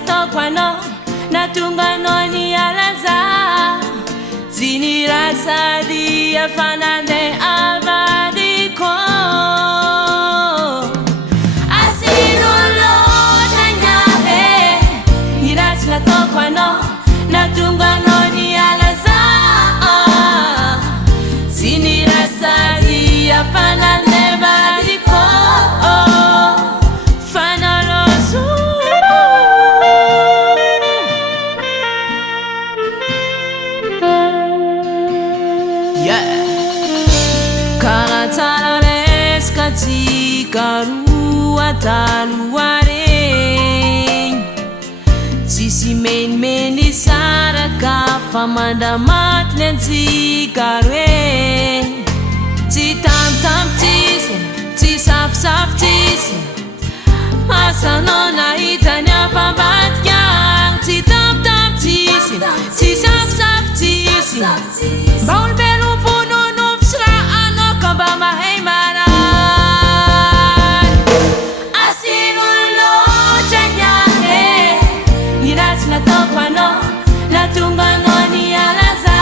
nataoko anao natonga anao nialaza tsy nirasady afananay avadiko asino loatra nyahe niratsy nataoko anao natonga anao nialaza tsy nirasady afananay avadiko fanaloso karatsara resaka tsika roa talohareny tsisy menimeny saraka fa mandramatiny antsika roe tsy tambitamby tsisy tsy safisafy tsisy asanao nahitany afambadika tsy tambitamby tsisy tsy safisafy tsisy mba olombelo vononofo sy raha anao ka mba mahay maray asino loatra nyahe niratsy nataoko anao natonga anao nialaza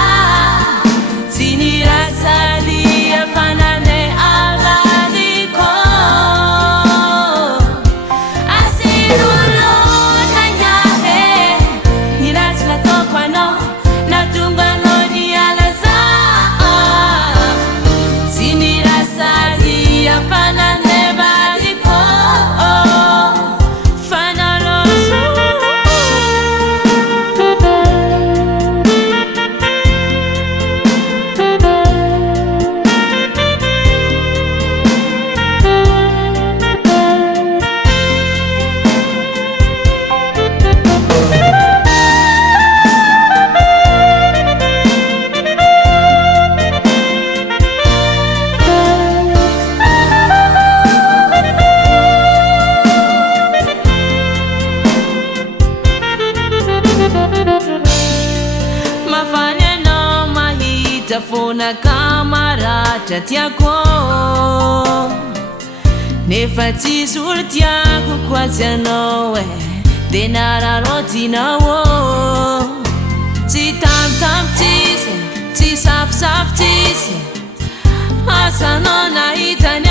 tsy nirasady afananay avadiko asino loatra nyahe niratsy nataoko anao natonga anao nialaza tsy nirasady afananay avadiko fanaloso mafany anao mahita fona kamaratra tiako nefa tsisy olo tiako koatsy anao de nararotinao tsy tambitamby tsisy tsy safisafy tsisy asanao nahitany